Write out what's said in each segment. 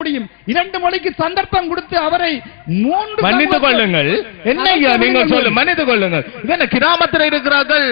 முடியும். 2 மொழிக்கு சந்தர்ப்பம் கொடுத்து அவரை 3 மன்னித்துக் கொள்ளுங்கள். என்னையா நீங்கள் சொல்ல மன்னித்துக் கொள்ளுங்கள். என்ன கிராமத்தில் இருக்கிறார்கள்,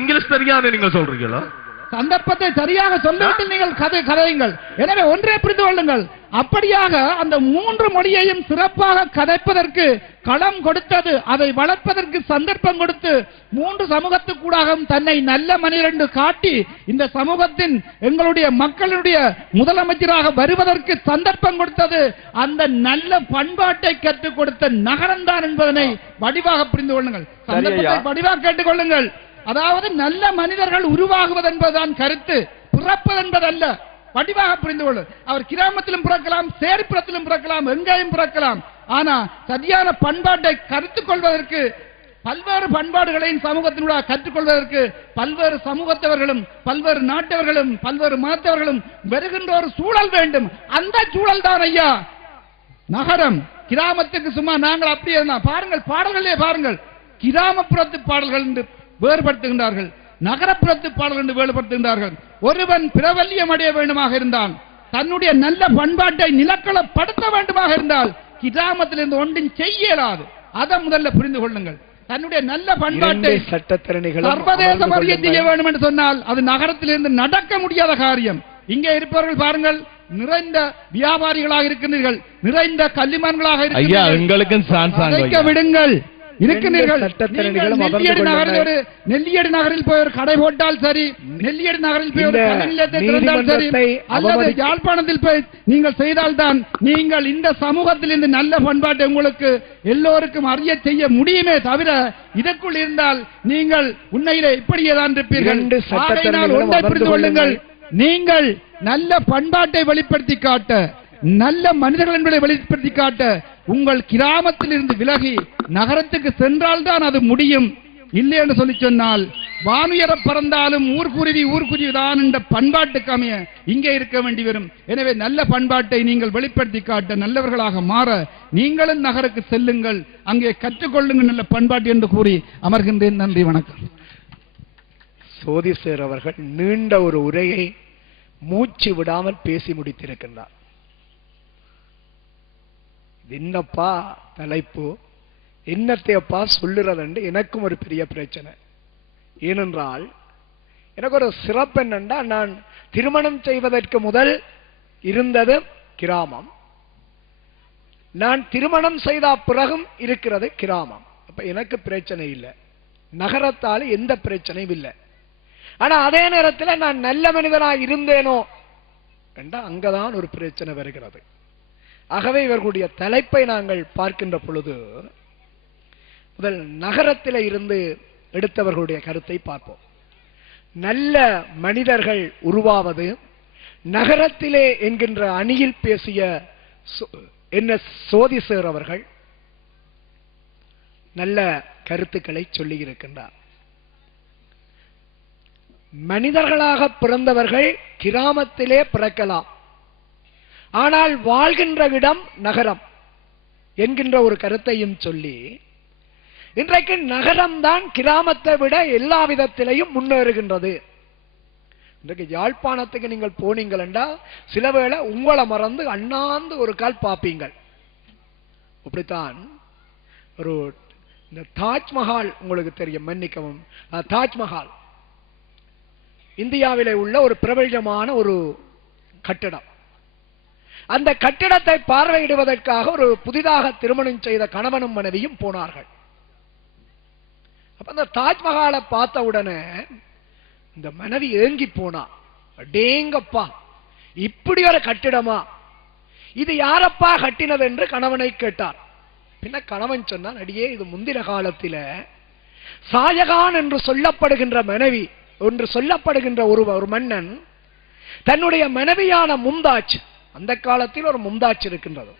இங்கிலீஷ் தெரியாது நீங்கள் சொல்றீங்களா? சந்தர்ப்பத்தை சரியாக சொல்லிவிட்டு நீங்கள் கதையுங்கள். எனவே ஒன்றே புரிந்து கொள்ளுங்கள், அப்படியாக அந்த 3 மொழியையும் சிறப்பாக கதைப்பதற்கு களம் கொடுத்தது, அதை வளர்ப்பதற்கு சந்தர்ப்பம் கொடுத்து 3 சமூகத்துக்கூடாக தன்னை நல்ல மனிதர் என்று காட்டி இந்த சமூகத்தின் எங்களுடைய மக்களுடைய முதலமைச்சராக வருவதற்கு சந்தர்ப்பம் கொடுத்தது அந்த நல்ல பண்பாட்டை கற்றுக் கொடுத்த நகரம்தான் என்பதனை வடிவாக புரிந்து கொள்ளுங்கள். சந்தர்ப்பத்தை வடிவாக கேட்டுக்கொள்ளுங்கள். அதாவது நல்ல மனிதர்கள் உருவாகுவது என்பதுதான் கருத்து, பிறப்பது என்பதல்ல. வடிவாக புரிந்து கொள்ளும். அவர் கிராமத்திலும் பிறக்கலாம், சேர்ப்புறத்திலும் பிறக்கலாம், எங்கேயும் பிறக்கலாம். ஆனா சரியான பண்பாட்டை கருத்துக் கொள்வதற்கு பல்வேறு பண்பாடுகளையும் சமூகத்தினூடாக கற்றுக்கொள்வதற்கு பல்வேறு சமூகத்தவர்களும் பல்வேறு நாட்டவர்களும் பல்வேறு மதத்தவர்களும் வருகின்ற ஒரு சூழல் வேண்டும். அந்த சூழல் தான் ஐயா நகரம். கிராமத்துக்கு சும்மா நாங்கள் அப்படியே பாருங்கள், பாடல்களே பாருங்கள், கிராமப்புறத்து பாடல்கள் என்று வேறுபடுத்துகின்றார்கள், நகரப்புறத்து பாடல்கள் என்று வேறுபடுத்துகின்றார்கள். ஒருவன் பிரபல்யம் அடைய வேண்டுமாக இருந்தால், தன்னுடைய நல்ல பண்பாட்டை நிலக்களப்படுத்த வேண்டுமாக இருந்தால் கிராமத்திலிருந்து ஒன்றும் செய்ய இயலாது. அதை முதல்ல புரிந்து கொள்ளுங்கள். தன்னுடைய நல்ல பண்பாட்டை சர்வதேச வரியை செய்ய வேண்டும் என்று சொன்னால் அது நகரத்திலிருந்து நடக்க முடியாத காரியம். இங்கே இருப்பவர்கள் பாருங்கள், நிறைந்த வியாபாரிகளாக இருக்கின்றீர்கள், நிறைந்த கல்விமான்களாக இருக்கிறீர்கள், விடுங்கள் இருக்கிறீர்கள். நெல்லியடி நகரில் போய் ஒரு கடை போட்டால் சரி, நெல்லியடி நகரில் போய் ஒரு கடை நிலையத்தை திறந்தால் சரி, அல்லது யாழ்ப்பாணத்தில் போய் நீங்கள் செய்தால்தான் நீங்கள் இந்த சமூகத்தில் இந்த நல்ல பண்பாட்டை உங்களுக்கு எல்லோருக்கும் அறிய செய்ய முடியுமே தவிர இதற்குள் இருந்தால் நீங்கள் உண்மையிலே இப்படியேதான் இருப்பீர்கள். ஒன்றை புரிந்து கொள்ளுங்கள், நீங்கள் நல்ல பண்பாட்டை வெளிப்படுத்தி காட்ட, நல்ல மனிதர்கள் என்பதை வெளிப்படுத்தி காட்ட உங்கள் கிராமத்தில் இருந்து விலகி நகரத்துக்கு சென்றால்தான் அது முடியும். இல்லை என்று சொல்லி சொன்னால் வானுயர பறந்தாலும் ஊர்குருவி தான் என்ற பண்பாட்டுக்கு அமைய இங்கே இருக்க வேண்டி வரும். எனவே நல்ல பண்பாட்டை நீங்கள் வெளிப்படுத்தி காட்ட நல்லவர்களாக மாற நீங்களும் நகருக்கு செல்லுங்கள், அங்கே கற்றுக்கொள்ளுங்கள் நல்ல பண்பாட்டு என்று கூறி அமர்கின்றேன். நன்றி, வணக்கம். சோதிசேர் அவர்கள் நீண்ட ஒரு உரையை மூச்சு விடாமல் பேசி முடித்திருக்கின்றார். என்னப்பா தலைப்பு, என்னத்தையப்பா சொல்லுறது எனக்கும் ஒரு பெரிய பிரச்சனை. ஏனென்றால் எனக்கு ஒரு சிறப்பு என்னென்றா, நான் திருமணம் செய்வதற்கு முதல் இருந்தது கிராமம், நான் திருமணம் செய்த பிறகும் இருக்கிறது கிராமம். அப்ப எனக்கு பிரச்சனை இல்லை, நகரத்தால் எந்த பிரச்சனையும் இல்லை. ஆனா அதே நேரத்தில் நான் நல்ல மனிதனாக இருந்தேனோ என்றா அங்கதான் ஒரு பிரச்சனை வருகிறது. ஆகவே இவர்களுடைய தலைப்பை நாங்கள் பார்க்கின்ற பொழுது முதல் நகரத்திலே இருந்து எடுத்தவர்களுடைய கருத்தை பார்ப்போம். நல்ல மனிதர்கள் உருவாவது நகரத்திலே என்கின்ற அணியில் பேசிய என்ன சோதிசேர் அவர்கள் நல்ல கருத்துக்களை சொல்லி இருக்கின்றார். மனிதர்களாக பிறந்தவர்கள் கிராமத்திலே பிறக்கலாம், ஆனால் வாழ்கின்ற இடம் நகரம் என்கின்ற ஒரு கருத்தையும் சொல்லி இன்றைக்கு நகரம்தான் கிராமத்தை விட எல்லா விதத்திலையும் முன்னேறுகின்றது. இன்றைக்கு யாழ்ப்பாணத்துக்கு நீங்கள் போனீங்கள் என்றால் சில வேளை உங்களை மறந்து அண்ணாந்து ஒரு கால் பார்ப்பீங்கள். அப்படித்தான் ஒரு இந்த தாஜ்மஹால் உங்களுக்கு தெரியும், மன்னிக்கவும், தாஜ்மஹால் இந்தியாவிலே உள்ள ஒரு பிரபலமான ஒரு கட்டிடம். அந்த கட்டிடத்தை பார்வையிடுவதற்காக ஒரு புதிதாக திருமணம் செய்த கணவனும் மனைவியும் போனார்கள். அப்ப அந்த தாஜ்மஹாலை பார்த்த உடனே இந்த மனைவி ஏங்கி போனா, அடேங்கப்பா இப்படி ஒரு கட்டிடமா, இது யாரப்பா கட்டினது என்று கணவனை கேட்டார். பின்ன கணவன் சொன்னான், அடியே இது முந்தின காலத்தில ஷாஜகான் என்று சொல்லப்படுகின்ற மனைவி என்று சொல்லப்படுகின்ற ஒரு மன்னன் தன்னுடைய மனைவியான மும்தாஜ், அந்த காலத்தில் ஒரு மும்தாஜ் இருக்கின்றது,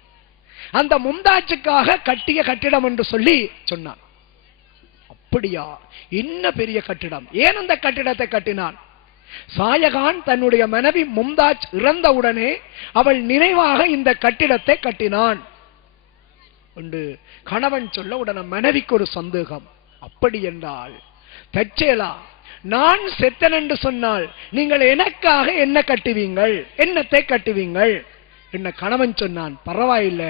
அந்த மும்தாஜுக்காக கட்டிய கட்டிடம் என்று சொல்லி சொன்னான். அப்படியா, என்ன பெரிய கட்டிடம், ஏன் அந்த கட்டிடத்தை கட்டினான்? ஷாஜகான் தன்னுடைய மனைவி மும்தாஜ் இறந்தவுடனே அவள் நினைவாக இந்த கட்டிடத்தை கட்டினான் என்று கணவன் சொல்ல உடனே மனைவிக்கு ஒரு சந்தேகம். அப்படி என்றால் தற்செயலா நான் செத்தன் என்று சொன்னால் நீங்கள் எனக்காக என்ன கட்டுவீங்கள், என்னத்தை கட்டுவீங்கள் என்ன கணவன் சொன்னான், பரவாயில்ல,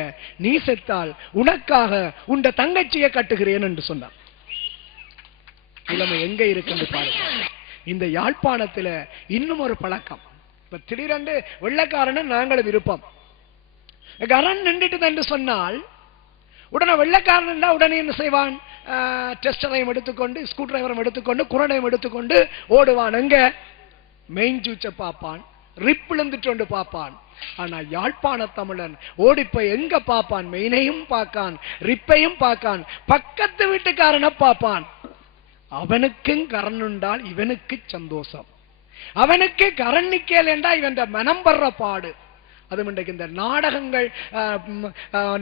நீ செத்தால் உனக்காக உண்ட தங்கச்சியை கட்டுகிறேன் என்று சொன்னான். நிலைமை எங்க இருக்குன்னு பாருங்க. இந்த யாழ்ப்பாணத்துல இன்னும் ஒரு பழக்கம். இப்ப திடீரென்று வெள்ளக்காரன் நாங்களும் விருப்பம் கரண் நின்றுட்டு என்று சொன்னால் உடனே வெள்ளக்காரன் உடனே என்ன செய்வான்? டெஸ்டரையும் எடுத்துக்கொண்டு, ஸ்க்ரூ டிரைவரும் எடுத்துக்கொண்டு, குரணையும் எடுத்துக்கொண்டு ஓடுவான். எங்க? மெயின் சூச்ச பார்ப்பான், ரிப் விழுந்துட்டு பார்ப்பான். ஆனா யாழ்ப்பாண தமிழன் ஓடிப்போய் எங்க பார்ப்பான்? மெயினையும் பார்க்கான், ரிப்பையும் பார்க்கான், பக்கத்து வீட்டுக்காரனை பார்ப்பான். அவனுக்கும் கரண் உண்டால் இவனுக்கு சந்தோஷம். அவனுக்கு கரண் நிக்கல் என்றா இவன் மனம் படுற பாடு. அதுவும் இன்றைக்கு இந்த நாடகங்கள்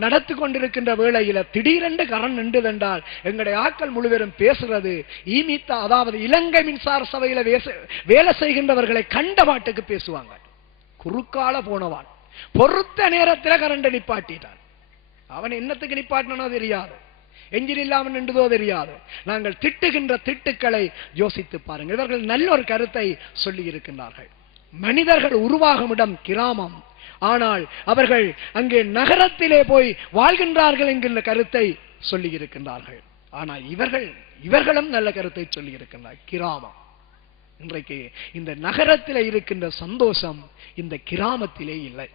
நடத்து கொண்டிருக்கின்ற வேளையில திடீரென்று கரண் நின்றுதென்றால் எங்களுடைய ஆட்கள் முழுவதும் பேசுறது ஈமித்தா, அதாவது இலங்கை மின்சார சபையில வேலை செய்கின்றவர்களை கண்ட பாட்டுக்கு பேசுவாங்க. குறுக்கால போனவான் பொறுத்த நேரத்தில் கரண்ட நிப்பாட்டிட்டான். அவன் என்னத்துக்கு நிப்பாட்டினோ தெரியாது, எஞ்சின் இல்லாமல் நின்றதோ தெரியாது. நாங்கள் திட்டுகின்ற திட்டுக்களை யோசித்து பாருங்கள். இவர்கள் நல்ல ஒரு கருத்தை சொல்லி இருக்கின்றார்கள். மனிதர்கள் உருவாகும் இடம் கிராமம், ஆனால் அவர்கள் அங்கே நகரத்திலே போய் வாழ்கின்றார்கள் என்கின்ற கருத்தை சொல்லி இருக்கின்றார்கள். ஆனால் இவர்களும் நல்ல கருத்தை சொல்லி இருக்கின்றார். கிராமம் இன்றைக்கு இந்த நகரத்திலே இருக்கின்ற சந்தோஷம் இந்த கிராமத்திலே இல்லை.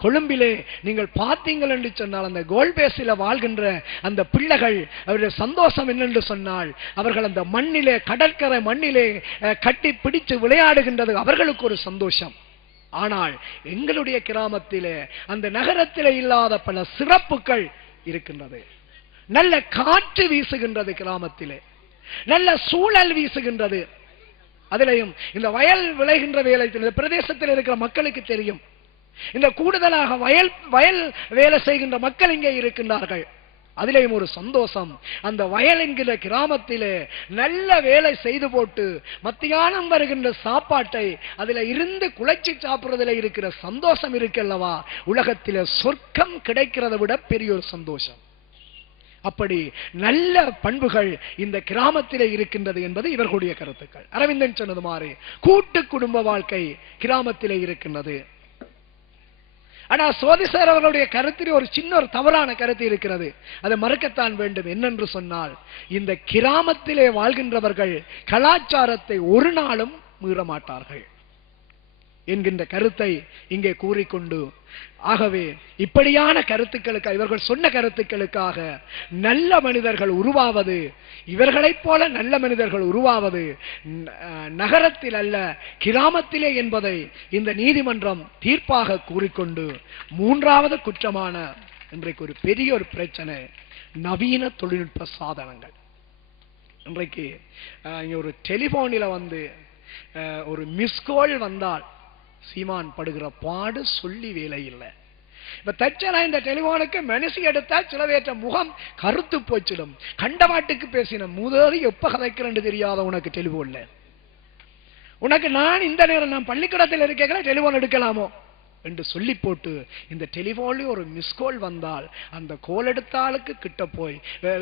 கொழும்பிலே நீங்கள் பார்த்தீங்கள் என்று சொன்னால் அந்த கோல்பேஸில வாழ்கின்ற அந்த பிள்ளைகள் அவருடைய சந்தோஷம் என்னென்று சொன்னால் அவர்கள் அந்த மண்ணிலே, கடற்கரை மண்ணிலே கட்டி பிடித்து விளையாடுகின்றது அவர்களுக்கு ஒரு சந்தோஷம். ஆனால் எங்களுடைய கிராமத்திலே அந்த நகரத்திலே இல்லாத பல சிறப்புகள் இருக்கின்றது. நல்ல காற்று வீசுகின்றது கிராமத்திலே, நல்ல சூழல் வீசுகின்றது. அதிலையும் இந்த வயல் விளைகின்ற வேலை பிரதேசத்தில் இருக்கிற மக்களுக்கு தெரியும். இந்த கூடுதலாக வயல் வேலை செய்கின்ற மக்கள் இங்கே இருக்கின்றார்கள். அதிலேயும் ஒரு சந்தோஷம். அந்த வயல் என்கிற கிராமத்திலே நல்ல வேலை செய்து போட்டு மத்தியானம் வருகின்ற சாப்பாட்டை அதில் இருந்து குழைச்சி சாப்பிடுறதுல இருக்கிற சந்தோஷம் இருக்கல்லவா, உலகத்திலே சொர்க்கம் கிடைக்கிறதை விட பெரிய ஒரு சந்தோஷம். அப்படி நல்ல பண்புகள் இந்த கிராமத்திலே இருக்கின்றது என்பது இவர்களுடைய கருத்துக்கள். அரவிந்தன் சொன்னது மாதிரி கூட்டு குடும்ப வாழ்க்கை கிராமத்திலே இருக்கின்றது. ஆனா சோதிசார் அவர்களுடைய கருத்தில் ஒரு சின்ன ஒரு தவறான கருத்து இருக்கிறது. அதை மறக்கத்தான் வேண்டும். என்னென்று சொன்னால் இந்த கிராமத்திலே வாழ்கின்றவர்கள் கலாச்சாரத்தை ஒரு நாளும் மீற மாட்டார்கள் என்கின்ற கருத்தை இங்கே கூறிக்கொண்டு, ஆகவே இப்படியான கருத்துக்களுக்கு, இவர்கள் சொன்ன கருத்துக்களுக்காக நல்ல மனிதர்கள் உருவாவது, இவர்களைப் போல நல்ல மனிதர்கள் உருவாவது நகரத்தில் அல்ல கிராமத்திலே என்பதை இந்த நீதிமன்றம் தீர்ப்பாக கூறிக்கொண்டு, மூன்றாவது குற்றமான இன்றைக்கு ஒரு பெரிய ஒரு பிரச்சனை நவீன தொழில்நுட்ப சாதனங்கள். இன்றைக்கு ஒரு டெலிபோனில ஒரு மிஸ்கால் வந்தால் சீமான் படுகிற பாடு சொல்லி வேலை இல்லை. இப்ப தச்சனா இந்த டெலிபோனுக்கு மனசு எடுத்தா சில பேற்ற முகம் கருத்து போச்சிடும். கண்டவாட்டுக்கு பேசின முதல் எப்ப கதைக்கிறேன்னு தெரியாத உனக்கு டெலிபோன்ல, உனக்கு நான் இந்த நேரம் நான் பள்ளிக்கூடத்தில் இருக்க டெலிபோன் எடுக்கலாமோ என்று சொல்லி போட்டு இந்த டெலிபோன்ல ஒரு மிஸ்கால் வந்தால் அந்த கோல் எடுத்த ஆளுக்கு கிட்ட போய்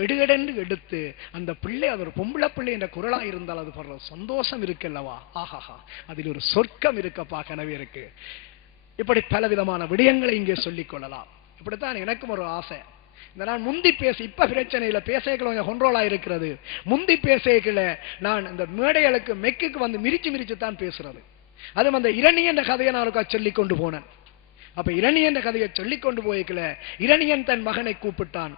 எடுகடென்று எடுத்து அந்த பிள்ளை, அது ஒரு பொம்பளை பிள்ளை என்ற குரலா இருந்தால் அது படுற சந்தோஷம் இருக்கல்லவா, ஆஹாஹா, அதில் ஒரு சொர்க்கம் இருக்கப்பா கனவே இருக்கு. இப்படி பல விதமான விடயங்களை இங்கே சொல்லிக் கொள்ளலாம். இப்படித்தான் எனக்கும் ஒரு ஆசை. இந்த நான் முந்தி பேசி, இப்ப பிரச்சனையில பேசைகள் கொஞ்சம் கொண்டோலா இருக்கிறது. முந்தி பேசைகளை நான் இந்த மேடைகளுக்கு மெக்குக்கு மிரிச்சு தான் பேசுறது. அதுவும் அந்த இரணி என்ற கதையை நான் சொல்லிக் கொண்டு போனேன். அப்ப இரணி என்ற கதையை சொல்லிக் கொண்டு போய்க்கல, இரணியன் தன் மகனை கூப்பிட்டான்.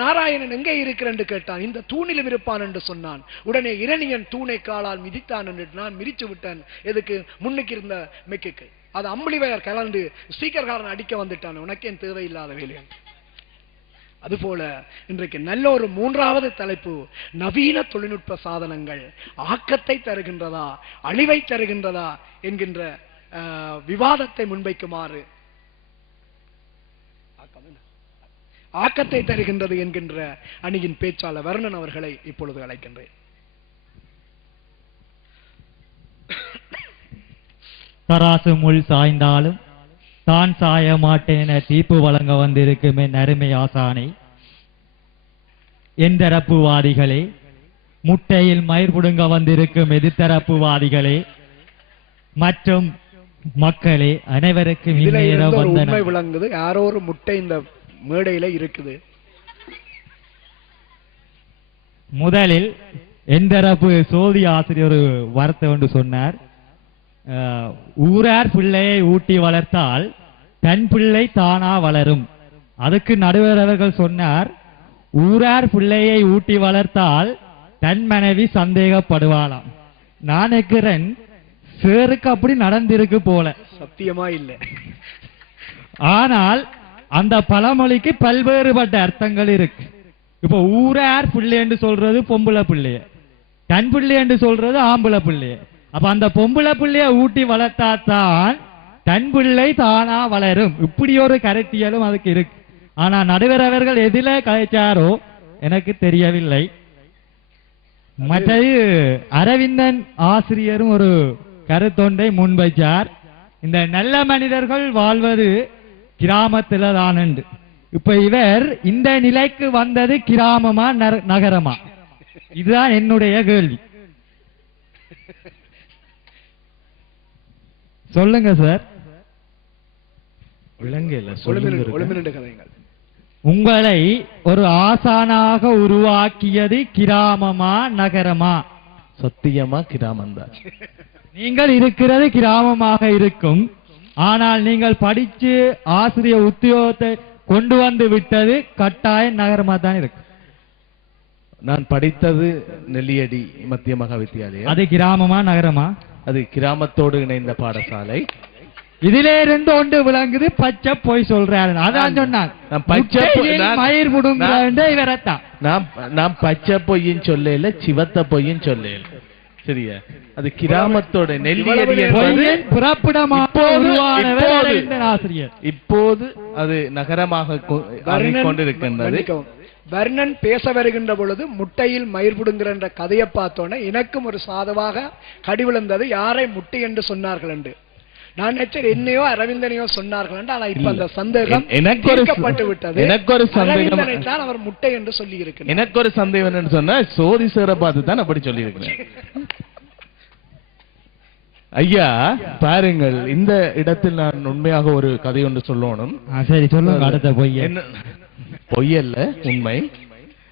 நாராயணன் எங்கே இருக்கிறன்னு கேட்டான். இந்த தூணிலும் இருப்பான் என்று சொன்னான். உடனே இரணியன் தூணை காலால் மிதித்தான் என்று நான் மிதிச்சு விட்டேன். எதுக்கு? முன்னுக்கு இருந்த மெக்குக்கு. அது அம்பளிவையர் கலந்து ஸ்பீக்கர்காரன் அடிக்க வந்துட்டான். உனக்கே தேவையில்லாத வேலையை. அதுபோல இன்றைக்கு நல்ல ஒரு மூன்றாவது தலைப்பு நவீன தொழில்நுட்ப சாதனங்கள் ஆக்கத்தை தருகின்றதா அழிவை தருகின்றதா என்கின்ற விவாதத்தை முன்வைக்குமாறு, ஆக்கத்தை தருகின்றது என்கின்ற அணியின் பேச்சாளர் வர்ணன் அவர்களை இப்பொழுது அழைக்கின்றேன். தராசு முள் சாய்ந்தாலும் தான் சாய மாட்டேன தீர்ப்பு வழங்க வந்திருக்கும் என் அருமை ஆசானை, என் தரப்புவாதிகளே, முட்டையில் மயிர் புடுங்க வந்திருக்கும் எதிர்த்தரப்புவாதிகளே மற்றும் மக்களே அனைவருக்கும் இதுல இந்நேர இருந்து ஒரு உண்மை வந்தனம். விளங்குது. யாரோ ஒரு முட்டை இந்த மேடையில இருக்குது. முதலில் எந்தரப்பு சோதி ஆசிரியர் ஒரு வார்த்தை ஒன்று சொன்னார். ஊரார் பிள்ளையை ஊட்டி வளர்த்தால் தன் பிள்ளை தானா வளரும். அதுக்கு நடுவர் அவர்கள் சொன்னார், ஊரார் பிள்ளையை ஊட்டி வளர்த்தால் தன் மனைவி சந்தேகப்படுவாளாம். நான் நினைக்கிறேன் சேருக்கு அப்படி நடந்திருக்கு போல. சத்தியமா இல்ல. ஆனால் அந்த பழமொழிக்கு பல்வேறுபட்ட அர்த்தங்கள் இருக்கு. இப்ப ஊரார் பிள்ளை என்று சொல்றது பொம்பளை பிள்ளைய, தன் பிள்ளை என்று சொல்றது ஆம்பளை பிள்ளைய. அப்ப அந்த பொம்பளை பிள்ளைய ஊட்டி வளர்த்தாத்தான் தன் பிள்ளை தானா வளரும். இப்படி ஒரு கருத்தியலும் அதுக்கு இருக்கு. ஆனா நடுவர் அவர்கள் எதில கதைச்சாரோ எனக்கு தெரியவில்லை. மற்றது அரவிந்தன் ஆசிரியரும் ஒரு கருத்தொன்றை முன்வைச்சார். இந்த நல்ல மனிதர்கள் வாழ்வது கிராமத்துல தான் என்று. இப்ப இவர் இந்த நிலைக்கு வந்தது கிராமமா நகரமா? இதுதான் என்னுடைய கேள்வி. சொல்லுங்க சார். உங்களை ஒரு ஆசானாக உருவாக்கியது கிராமமா நகரமா? சத்தியமா கிராமம்தான். நீங்கள் இருக்கிறது கிராமமாக இருக்கும். ஆனால் நீங்கள் படிச்சு ஆசிரியர் உத்தியோகத்தை கொண்டு வந்து விட்டது கட்டாய நகரமா தான் இருக்கு. நான் படித்தது நெல்லியடி மத்திய மகா வித்தியாலயம். அது கிராமமா நகரமா? அது கிராமத்தோடு இணைந்த பாடசாலை. இதிலே இருந்து ஒன்று விளங்குது, பச்சை போய் சொல்றாரு. அதான் சொன்னான் மயிர் முடுங்க இவரத்தான். நான் பச்சை பொய்யும் சொல்லல, சிவத்த பொய்யும் சொல்லல. சரியா? அது கிராமத்தோட நெல்லியடி ஆசிரியர். இப்போது அது நகரமாக கொண்டிருக்கின்றது. வர்ணன் பேச வருகின்ற பொழுது முட்டையில் மயிர் புடுங்கிற கதையை பார்த்தோன்னே எனக்கும் ஒரு சாதவாக கடிவிழுந்தது. யாரை முட்டை என்று சொன்னார்கள் என்று நான் நினைச்சேன், என்னையோ அரவிந்தனையோ சொன்னார்கள் என்று. ஆனால் இப்ப அந்த சந்தேகம் தீர்க்கப்பட்டு விட்டது. எனக்கு ஒரு சந்தேகம் தான் அவர் முட்டை என்று சொல்லி இருக்கிறார். எனக்கு ஒரு சந்தேகம் என்னன்னு சொன்னா, சோதி சேர பார்த்து தான் அப்படி சொல்லி இருக்கிறேன். ஐயா பாருங்கள், இந்த இடத்தில் நான் உண்மையாக ஒரு கதை ஒன்று சொல்லணும். சரி சொல்லுங்க. அடுத்த பொய்யல்ல, உண்மை.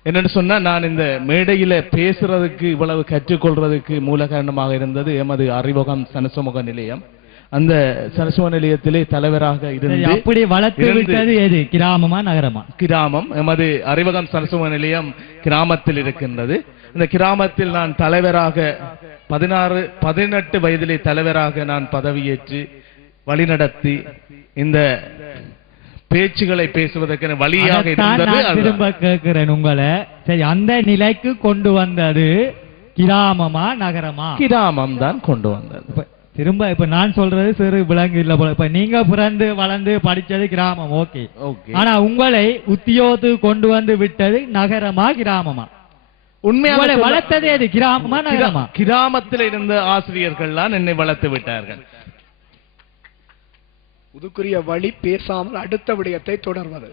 என்னன்னு சொன்னா, நான் இந்த மேடையில பேசுறதுக்கு இவ்வளவு கற்றுக்கொள்றதுக்கு மூல காரணமாக இருந்தது எமது அறிமுகம் சனசமூக நிலையம். அந்த சனசமூக நிலையத்திலே தலைவராக இருந்து அப்படி வளர்த்து விட்டது எது, கிராமமா நகரமா? கிராமம். எமது அறிமுகம் சனசமூக நிலையம் கிராமத்தில் இருக்கின்றது. இந்த கிராமத்தில் நான் தலைவராக 18 வயதிலே தலைவராக நான் பதவியேற்று வழிநடத்தி இந்த பேச்சுகளை பேசுவதற்கு வழியாக இருந்தது. திரும்ப கேட்கிறேன் உங்களை, சரி அந்த நிலைக்கு கொண்டு வந்தது கிராமமா நகரமா? கிராமம் தான் கொண்டு வந்தது. திரும்ப இப்ப நான் சொல்றது சிறு விலங்கு இல்ல போல. இப்ப நீங்க பிறந்து வளர்ந்து படிச்சது கிராமம், ஓகே. ஆனா உங்களை உத்தியோகத்துக்கு கொண்டு வந்து விட்டது நகரமா கிராமமா? உண்மையாக வளர்த்தது எது, கிராமமா நகரமா? கிராமத்தில் இருந்த ஆசிரியர்கள் தான் என்னை வளர்த்து விட்டார்கள். உதுக்குரிய வழி பேசாமல் அடுத்த விடயத்தை தொடர்வது.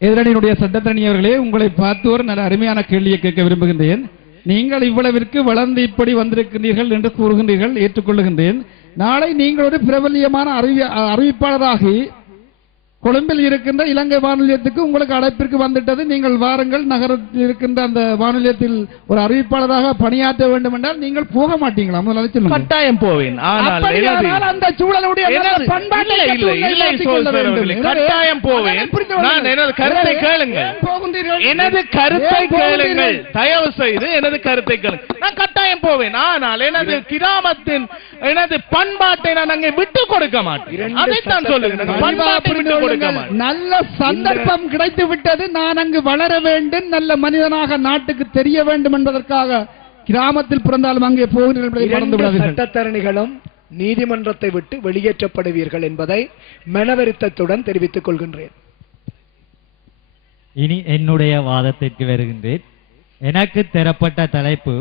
எதிரணியினுடைய சட்டத்தரணியவர்களே, உங்களை பார்த்து ஒரு நல்ல அருமையான கேள்வியை கேட்க விரும்புகின்றேன். நீங்கள் இவ்வளவிற்கு வளர்ந்து இப்படி வந்திருக்கிறீர்கள் என்று கூறுகின்றீர்கள், ஏற்றுக்கொள்ளுகின்றேன். நாளை நீங்கள் ஒரு பிரபல்யமான அறிவிப்பாளராகி கொழும்பில் இருக்கின்ற இலங்கை வானொலியத்துக்கு உங்களுக்கு அழைப்பிற்கு வந்துட்டது. நீங்கள் வாருங்கள், நகரத்தில் இருக்கின்ற அந்த வானொலியத்தில் ஒரு அறிவிப்பாளராக பணியாற்ற வேண்டும் என்றால் நீங்கள் போக மாட்டீங்களா? கட்டாயம் போவேன். ஆனால் அந்த சூழலுடைய கட்டாயம் போவேன். நான் எனது கருத்தை கேளுங்கள். எனது கருத்தை கேளுங்கள், தயவு செய்து எனது கருத்தை கேளுங்கள். நான் கட்டாயம் போவேன். ஆனால் எனது கிராமத்தின் எனது பண்பாட்டை நான் அங்கே விட்டு கொடுக்க மாட்டேன். அதைத்தான் சொல்லுகிறேன். நல்ல சந்தர்ப்பம் கிடைத்து விட்டது. நான் அங்கு வளர வேண்டும், நல்ல மனிதனாக நாட்டுக்கு தெரிய வேண்டும் என்பதற்காக கிராமத்தில் பிறந்தாலும் அங்கே போகிறீர்கள். சட்டத்தரணிகளும் நீதிமன்றத்தை விட்டு வெளியேற்றப்படுவீர்கள் என்பதை மனவருத்தத்துடன் தெரிவித்துக் கொள்கின்றேன். இனி என்னுடைய வாதத்திற்கு வருகின்றேன். எனக்கு தரப்பட்ட தலைப்பு,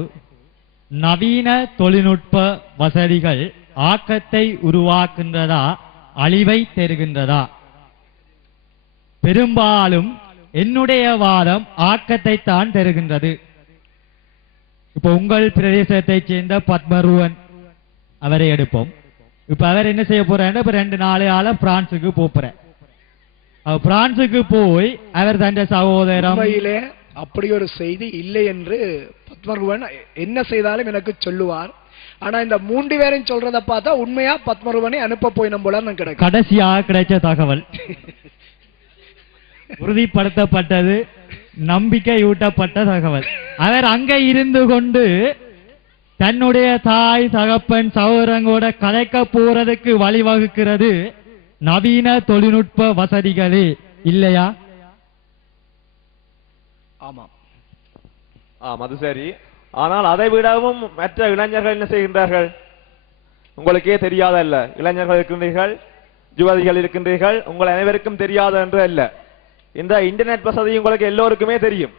நவீன தொழில்நுட்ப வசதிகள் ஆக்கத்தை உருவாக்குகின்றதா அழிவை தருகின்றதா? பெரும்பாலும் என்னுடைய வாதம் ஆக்கத்தை தான் தருகின்றது. இப்ப உங்கள் பிரதேசத்தை சேர்ந்த பத்மருவன் அவரை எடுப்போம். இப்ப அவர் என்ன செய்ய போறாரு, இப்ப 2 நாள் பிரான்சுக்கு போறேன். பிரான்சுக்கு போய் அவர் தன் சகோதரம் உண்மையிலே அப்படி ஒரு செய்தி இல்லை என்று பத்மருவன் என்ன செய்தாலும் எனக்கு சொல்லுவார். ஆனா இந்த 3 பேரும் சொல்றத பார்த்தா உண்மையா பத்மருவனை அனுப்ப போய் நம்ம கிடைக்கும். கடைசியாக கிடைச்ச தகவல் உறுதிப்படுத்தப்பட்டது, நம்பிக்கையூட்டப்பட்ட தகவல். அவர் அங்க இருந்து கொண்டு தன்னுடைய தாய் தகப்பன் சகோதரங்களோட கலைக்க போறதுக்கு வழிவகுக்கிறது நவீன தொழில்நுட்ப வசதிகளே இல்லையா? ஆமாம், அது சரி. ஆனால் அதை விடவும் மற்ற இளைஞர்கள் என்ன செய்கின்றார்கள்? உங்களுக்கே தெரியாத அல்ல, இளைஞர்கள் இருக்கின்றீர்கள், யுவதிகள் இருக்கின்றீர்கள், உங்கள் அனைவருக்கும் தெரியாத என்று அல்ல. இந்த இன்டர்நெட் வசதி உங்களுக்கு எல்லோருக்குமே தெரியும்.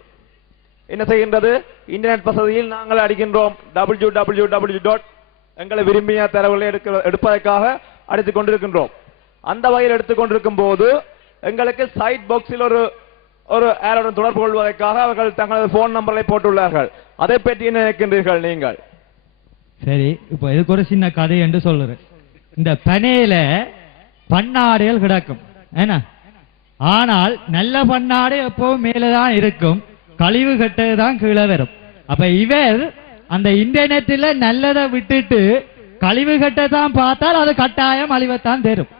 என்ன செய்கின்றது? இன்டர்நெட் வசதியில் நாங்கள் அடிக்கின்றோம் www. எங்களை விரும்பிய தரவுகளை எடுப்பதற்காக அடித்துக் கொண்டிருக்கின்றோம். அந்த வகையில் எடுத்துக்கொண்டிருக்கும் போது எங்களுக்கு சைட் பாக்ஸில் ஒரு யாருடன் தொடர்பு கொள்வதற்காக அவர்கள் தங்களது போன் நம்பரை போட்டுள்ளார்கள். அதை பற்றி என்ன நினைக்கின்றீர்கள் நீங்கள்? சரி, இப்ப இதுக்கு ஒரு சின்ன கதை என்று சொல்றேன். இந்த பனையில பண்ணாடைகள் கிடக்கும் என்ன, ஆனால் நல்ல பண்ணாடை எப்பவும் மேலதான் இருக்கும், கழிவு கட்டதான் கீழே வரும். அப்ப இவர் அந்த இன்டர்நெட்ல நல்லதை விட்டுட்டு கழிவு கட்டத்தான் பார்த்தால் அது கட்டாயம் அழிவத்தான் தரும்.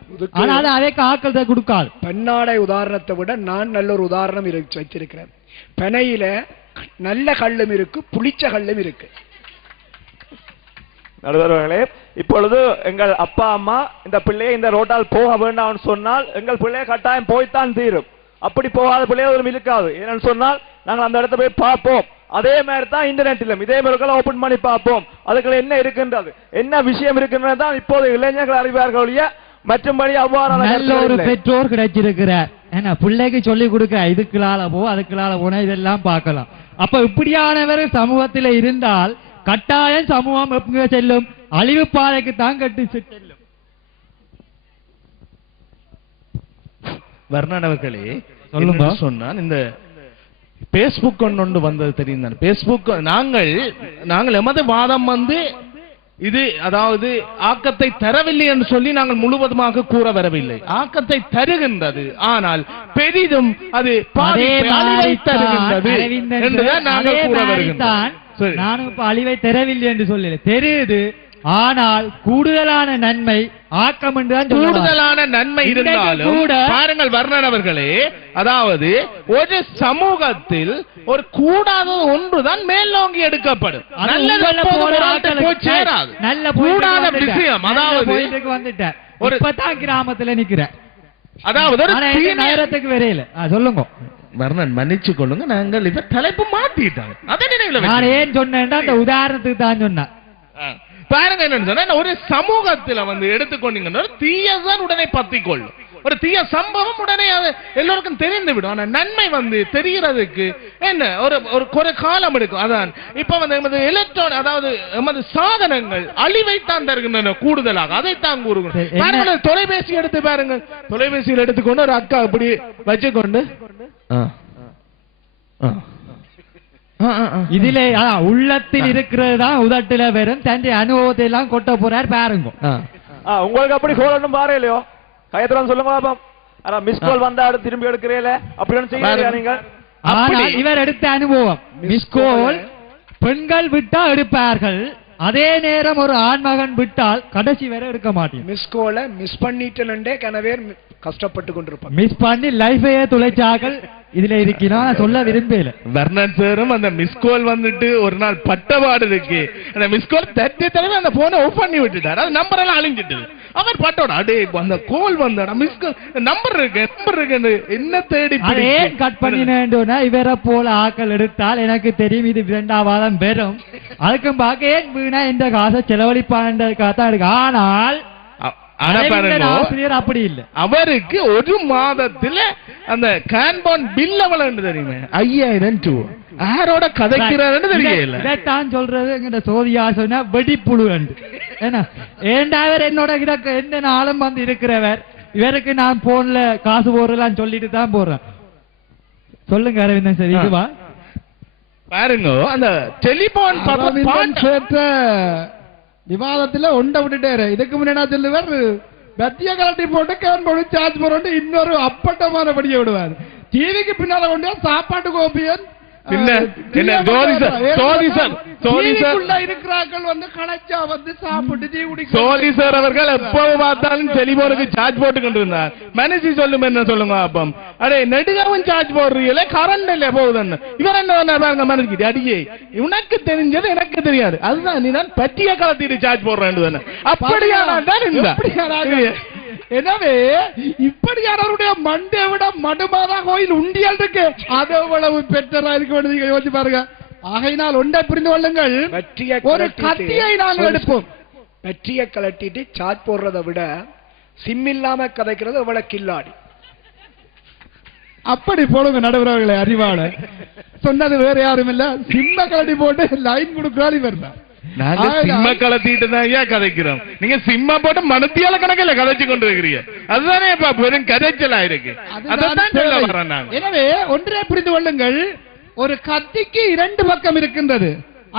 ஆனால் அதை ஆக்கள் கொடுக்காது. பெண்ணாடை உதாரணத்தை விட நான் நல்ல ஒரு உதாரணம் வச்சிருக்கிறேன். பெனையில நல்ல கல்லும் இருக்கு, புளிச்ச கல்லும் இருக்கு. நடுவர்களே, இப்பொழுது எங்கள் அப்பா அம்மா இந்த பிள்ளையை இந்த ரோட்டால் போக வேண்டாம் சொன்னால் எங்கள் பிள்ளையை கட்டாயம் போய்த்தான் தீரும். அப்படி போகாத பிள்ளையை ஒரு இருக்காது. ஏன்னு சொன்னால் நாங்கள் அந்த இடத்த போய் பார்ப்போம். அதே மாதிரி தான் இன்டர்நெட்டிலும் இதே மாதிரி ஓபன் பண்ணி பார்ப்போம், அதுக்குள்ள என்ன இருக்கின்றது, என்ன விஷயம் இருக்கின்றது தான் இப்போது இளைஞர்கள் அறிவார்கள். மற்றும்படி அவ்வாறு நல்ல ஒரு பெற்றோர் கிடைச்சிருக்கிறார். என்ன பிள்ளைக்கு சொல்லி கொடுக்க, இதுக்குள்ளால போ அதுக்குள்ளால போன இதெல்லாம் பார்க்கலாம். அப்ப இப்படியானவர் சமூகத்தில் இருந்தால் கட்டாயம் சமூகம் எங்க செல்லும்? அழிவு பாதைக்கு தான் கட்டி செல்லும். வர்ணனவர்களே சொல்லுங்க. சொன்னால் இந்த பேஸ்புக் ஒன்று வந்தது தெரியும் தானே? பேஸ்புக் நாங்கள் எமது வாதம் இது அதாவது ஆக்கத்தை தரவில்லை என்று சொல்லி நாங்கள் முழுவதுமாக கூற வரவில்லை. ஆக்கத்தை தருகின்றது, ஆனால் பெரிதும் அது அழிவை தருகின்றது என்றுதான் நாங்கள் கூற வருகின்றோம். நானும் இப்ப அழிவை தரவில்லை என்று சொல்லல, தெரியுது, ஆனால் கூடுதலான நன்மை ஆக்கம் என்றுதான். கூடுதலான நன்மை இருந்தாலும் பாருங்கள் வர்ணனவர்களே, அதாவது ஒரு சமூகத்தில் ஒரு கூடாத ஒன்றுதான் மேலோங்கி எடுக்கப்படும். நல்ல கூடாத விஷயம் அதாவது வந்துட்டார் ஒரு கிராமத்துல நிக்கிற, அதாவது நேரத்துக்கு வரையில சொல்லுங்க வர்ணன், மன்னிச்சு கொள்ளுங்க, நாங்கள் இப்ப தலைப்பு மாத்திட்டாங்க. நான் ஏன் சொன்னேன், அந்த உதாரணத்துக்கு தான் சொன்னேன். பாருங்க என்னன்னு சொன்னா, ஒரு சமூகத்துல எடுத்துக்கொண்டீங்கன்னா தீயதான் உடனே பத்திக் கொள்ளும். ஒரு தீய சம்பவம் உடனே அது எல்லோருக்கும் தெரிந்து விடும். ஆனா நன்மை தெரிகிறதுக்கு என்ன ஒரு காலம் எடுக்கும். அதான் இப்ப எமது எலக்ட்ரான், அதாவது எமது சாதனங்கள் அழிவைத்தான் தருகின்றன கூடுதலாக, அதைத்தான் கூறுகிறோம். தொலைபேசி எடுத்து பாருங்க, தொலைபேசியில் எடுத்துக்கொண்டு ஒரு அக்கா இப்படி வச்சுக்கொண்டு இதுல உள்ளத்தில் இருக்கிறது தான் உதட்டுல வெறும் தன் அனுபவத்தை எல்லாம் கொட்ட போறார் பாருங்க. உங்களுக்கு அப்படி கோலணும் பாரு இல்லையோ, கையத்திரம் சொல்லுங்க பாப்போம். மிஸ் கால் வந்தா திரும்பி எடுக்கிறீங்களே, அப்படி செய்ய நீங்க. ஆனால் இவர் எடுத்த அனுபவம், மிஸ் கால் பெண்கள் விட்டா எடுப்பார்கள், அதே நேரம் ஒரு ஆண்மகன் விட்டால் கடைசி வரை எடுக்க மாட்டேன். மிஸ் கால மிஸ் பண்ணிட்டே கனவே கஷ்டப்பட்டு கொண்டிருப்பாங்க. மிஸ் பண்ணி லைஃபையே துளைச்சாக்கள் இதுல இருக்கிறோம். சொல்ல விரும்பல வர்ணன் சாரும் அந்த மிஸ்கோல் ஒரு நாள் பட்டபாடு இருக்கு. அந்த மிஸ்கோல் தட்டி தடவை அந்த போனை ஆஃப் பண்ணி விட்டுட்டாரு. அது நம்பர் எல்லாம் அழிஞ்சிட்டு அவர் பாட்டோட அடே அந்த கோல் வந்தா மிஸ்கோல் நம்பர் இருக்கு என்ன தேடி ஏன் கட் பண்ணினேன்னா இவரை போல ஆக்கள் எடுத்தால் எனக்கு தெரியும் இது 2ஆம் வாதம் பெறும், அதுக்கும் பார்க்க ஏன் வீணா இந்த காசை செலவழிப்பான்றதுக்காக தான் இருக்கு. ஆனால் ஆசிரியர் அப்படி இல்லை, அவருக்கு ஒரு மாதத்துல அந்த கான்பவுண்ட் பில் எவ்வளவு தெரியுமே, 5000 யாரோட கதைக்கிறாருன்னு தெரியல. இதைத்தான் சொல்றது எங்கிட்ட சோதியா சொன்னா வெடிப்புழு ஏன்னா ஏண்டாவர் என்னோட எந்த நாளும் இருக்கிறவர், இவருக்கு நான் போன்ல காசு போடுறலாம் சொல்லிட்டு தான் போடுறேன். சொல்லுங்க அரவிந்தன். சரி, இதுவா பாருங்க அந்த டெலிபோன் விவாதத்துல ஒண்ட விட்டுட்டாரு. இதுக்கு முன்னாடி சொல்லுவார் பத்திய கலட்டி போட்டு கேன் போட்டு சார்ஜ் போட்டு இன்னொரு அப்பட்டமான படியை விடுவார். டிவிக்கு பின்னால கொண்டு சாப்பாட்டு கோப்பியன் இருக்கிறார்கள் வந்து களைச்சா வந்து சாப்பிட்டு டீ குடிக்க சோதி சார் அவர்கள் எப்போ பார்த்தாலும் டெலிபோனுக்கு சார்ஜ் போட்டு கொண்டிருந்தார். மனசு சொல்லும் என்ன சொல்லுங்க அப்பம் அடே நெடுகவும் சார்ஜ் போடுறீங்களே கரண்ட் இல்ல போகுதுன்னு இவர் என்ன பாருங்க மனசுக்கிட்டு அடியே உனக்கு தெரிஞ்சது எனக்கு தெரியாது அதுதான் நீ தான் பட்டிய கலத்திட்டு சார்ஜ் போடுறேன் அப்படியா. எனவே இப்படியானவருடைய மண்டை விட மடுமாதா கோயில் உண்டியல் இருக்கு அது எவ்வளவு பெற்றரா இருக்க வேண்டியது யோசிச்சு பாருங்க. ஆகையினால் ஒன்றை புரிந்து கொள்ளுங்கள், ஒரு கத்தியை நாங்கள் எடுப்போம். வெற்றியை கலட்டிட்டு சார்ஜ் போடுறதை விட சிம் இல்லாம கதைக்கிறது எவ்வளவு கில்லாடி. அப்படி போடுங்க நடுவர்களே. அறிவாள சொன்னது வேற யாரும் இல்ல, சிம்ம கலட்டி போட்டு லைன் கொடுக்கிறாரு இவர் தான். நாங்க சிம்ம கலத்திட்டு தான் ஐயா கதைக்கிறோம். நீங்க சிம்ம போட்டு மனுத்தியால கணக்கில் கதைச்சு கொண்டு இருக்கிறீங்க. அதுதானே வெறும் கதைச்சலா இருக்கு. அதான் சொல்ல வர்றேன் நான். எனவே ஒன்றே புரிந்து கொள்ளுங்கள், ஒரு கத்திக்கு இரண்டு பக்கம் இருக்கின்றது.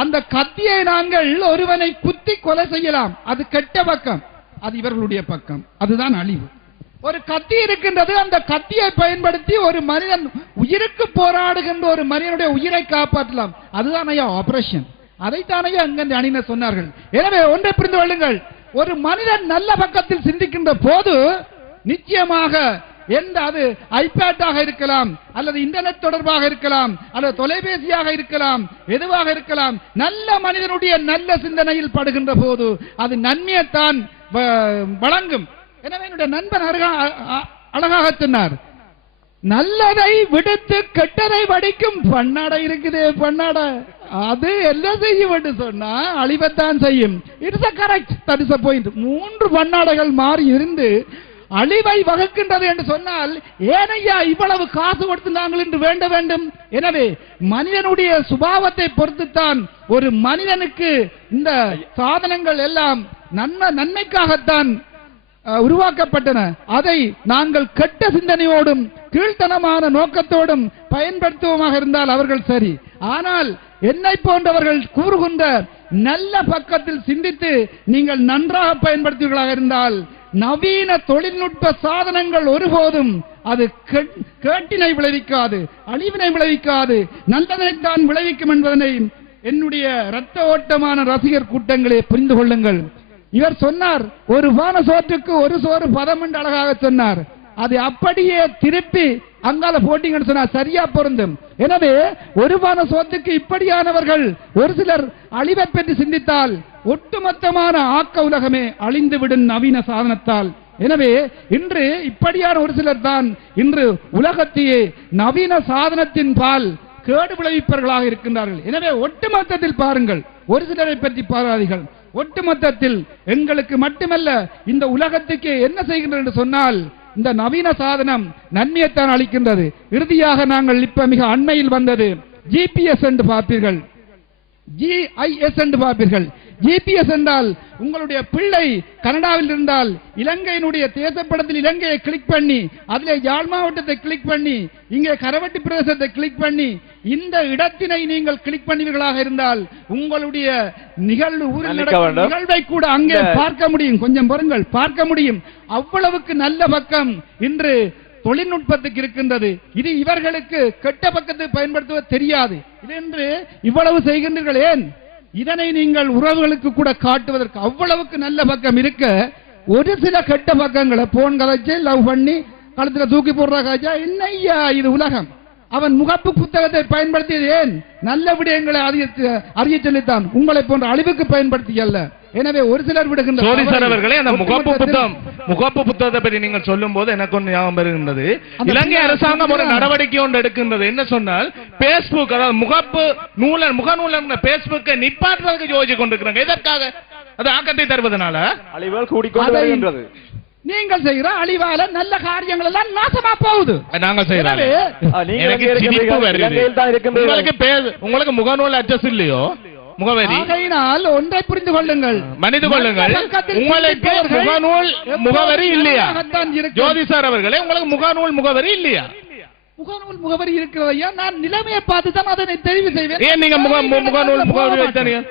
அந்த கத்தியை நாங்கள் ஒருவனை குத்தி கொலை செய்யலாம், அது கெட்ட பக்கம், அது இவர்களுடைய பக்கம், அதுதான் அழிவு. ஒரு கத்தி இருக்கின்றது, அந்த கத்தியை பயன்படுத்தி ஒரு மனிதன் உயிருக்கு போராடுகின்ற ஒரு மனிதனுடைய உயிரை காப்பாற்றலாம், அதுதான் ஐயா ஆபரேஷன். அதைத்தானே அங்க அணியினர் சொன்னார்கள். எனவே ஒன்றை புரிந்து கொள்ளுங்கள், ஒரு மனிதன் நல்ல பக்கத்தில் சிந்திக்கின்ற போது நிச்சயமாக எந்த அது ஐபேடாக இருக்கலாம், அல்லது இன்டர்நெட் தொடர்பாக இருக்கலாம், அல்லது தொலைபேசியாக இருக்கலாம், எதுவாக இருக்கலாம், நல்ல மனிதனுடைய நல்ல சிந்தனையில் படுகின்ற போது அது நன்மையைத்தான் வழங்கும். எனவே என்னுடைய நண்பன் அழகாக சொன்னார், நல்லதை விடுத்து கெட்டதை வடிக்கும் பண்ணாடை இருக்குதே பண்ணாடை, அது எல்லாம் செய்யும் என்று சொன்னா அழிவத்தான் செய்யும். It's a correct, that is a point. 3 பண்ணாடைகள் மாறி இருந்து அழிவை வகுக்கின்றது என்று சொன்னால் ஏனையா இவ்வளவு காசு கொடுத்து நாங்கள் என்று வேண்ட வேண்டும். எனவே மனிதனுடைய சுபாவத்தை பொறுத்துத்தான் ஒரு மனிதனுக்கு இந்த சாதனங்கள் எல்லாம் நன்மைக்காகத்தான் உருவாக்கப்பட்டன. அதை நாங்கள் கெட்ட சிந்தனையோடும் கீழ்த்தனமான நோக்கத்தோடும் பயன்படுத்துவோமாக இருந்தால் அவர்கள் சரி. ஆனால் என்னை போன்றவர்கள் கூறுகின்ற நல்ல பக்கத்தில் சிந்தித்து நீங்கள் நன்றாக பயன்படுத்துவீர்களாக இருந்தால் நவீன தொழில்நுட்ப சாதனங்கள் ஒருபோதும் அது கேட்டினை விளைவிக்காது, அழிவினை விளைவிக்காது, நல்லதைத்தான் விளைவிக்கும் என்பதனை என்னுடைய இரத்த ஓட்டமான ரசிகர் கூட்டங்களே புரிந்து கொள்ளுங்கள். இவர் சொன்னார், ஒரு பான சோற்றுக்கு ஒரு சோறு பதம் என்று அழகாக சொன்னார். அது அப்படியே திருப்பி அங்கால போட்டீங்கன்னு சொன்னா சரியா பொருந்தும். எனவே ஒரு பான சோத்துக்கு இப்படியானவர்கள் ஒரு சிலர் அழிவை பற்றி சிந்தித்தால் ஒட்டுமொத்தமான ஆக்க உலகமே அழிந்துவிடும் நவீன சாதனத்தால். எனவே இன்று இப்படியான ஒரு சிலர் தான் இன்று உலகத்தையே நவீன சாதனத்தின் பால் கேடு விளைவிப்பவர்களாக இருக்கின்றார்கள். எனவே ஒட்டுமொத்தத்தில் பாருங்கள், ஒரு சிலரை பற்றி பாராதீர்கள். ஒட்டுமொத்தத்தில் எங்களுக்கு மட்டுமல்ல இந்த உலகத்துக்கு என்ன செய்கின்றது என்று சொன்னால் இந்த நவீன சாதனம் நன்மையைத்தான் அளிக்கின்றது. இறுதியாக நாங்கள் இப்ப மிக அண்மையில் வந்தது ஜிபிஎஸ் என்று பார்ப்பீர்கள், GIS என்று பார்ப்பீர்கள். ஜிபிஎஸ் என்றால் உங்களுடைய பிள்ளை கனடாவில் இருந்தால் இலங்கையினுடைய தேசப்படத்தில் இலங்கையை கிளிக் பண்ணி அதிலே யாழ் மாவட்டத்தை கிளிக் பண்ணி இங்கே கரவட்டி பிரதேசத்தை கிளிக் பண்ணி இந்த இடத்தினை நீங்கள் கிளிக் பண்ணுவீர்களாக இருந்தால் உங்களுடைய நிகழ்வை கூட அங்கே பார்க்க முடியும். கொஞ்சம் பொறுங்கள், பார்க்க முடியும். அவ்வளவுக்கு நல்ல பக்கம் இன்று தொழில்நுட்பத்துக்கு இருக்கின்றது. இது இவர்களுக்கு கெட்ட பக்கத்தை பயன்படுத்துவது தெரியாது. இது என்று இவ்வளவு செய்கின்றீர்கள். ஏன் இதனை நீங்கள் உறவுகளுக்கு கூட காட்டுவதற்கு அவ்வளவுக்கு நல்ல பக்கம் இருக்க ஒரு சில கெட்ட பக்கங்களை போன் கதைச்சு லவ் பண்ணி கழுத்துல தூக்கி போடுற காய்ச்சா என்னையா இது உலகம். அவன் முகப்பு புத்தகத்தை பயன்படுத்தியது ஏன்? நல்ல விடயங்களை அறிய சொல்லித்தான், உங்களை போன்ற அழிவுக்கு பயன்படுத்தி அல்ல. எனவே ஒரு சிலர் விடுகின்ற அந்த முகப்பு புத்தகத்தை பற்றி நீங்கள் சொல்லும் போது எனக்கு ஒன்று ஞாபகம் வருகின்றது. இலங்கை அரசாங்கம் ஒரு நடவடிக்கை ஒன்று எடுக்கின்றது. என்ன சொன்னால் பேஸ்புக், அதாவது முகநூல் பேஸ்புக்கை நிப்பாட்டுவதற்கு யோசிச்சு கொண்டிருக்கிறாங்க. எதற்காக? அது ஆக்கத்தை தருவதனால அழிவுகள் கூடிக்கொண்டு வருகின்றது. நீங்கள் செய்கிற அழிவால நல்ல காரியங்கள் எல்லாம் நாசமா போகுது. நாங்கள் செய்யறோம். உங்களுக்கு முகநூல் அட்ரஸ் இல்லையோ முகவரி? ஒன்றை புரிந்து கொள்ளுங்கள், மனித கொள்ளுங்கள், உங்களுக்கு முகநூல் முகவரி இல்லையா? ஜோதி சார் அவர்களே, உங்களுக்கு முகநூல் முகவரி இல்லையா? முகநூல் முகவரி இருக்கிறதையா? நான் நிலைமையை பார்த்து தான் அதனை தெரிவு செய்வேன். ஏன் நீங்க முகநூல் முகவரி வைத்தீங்க?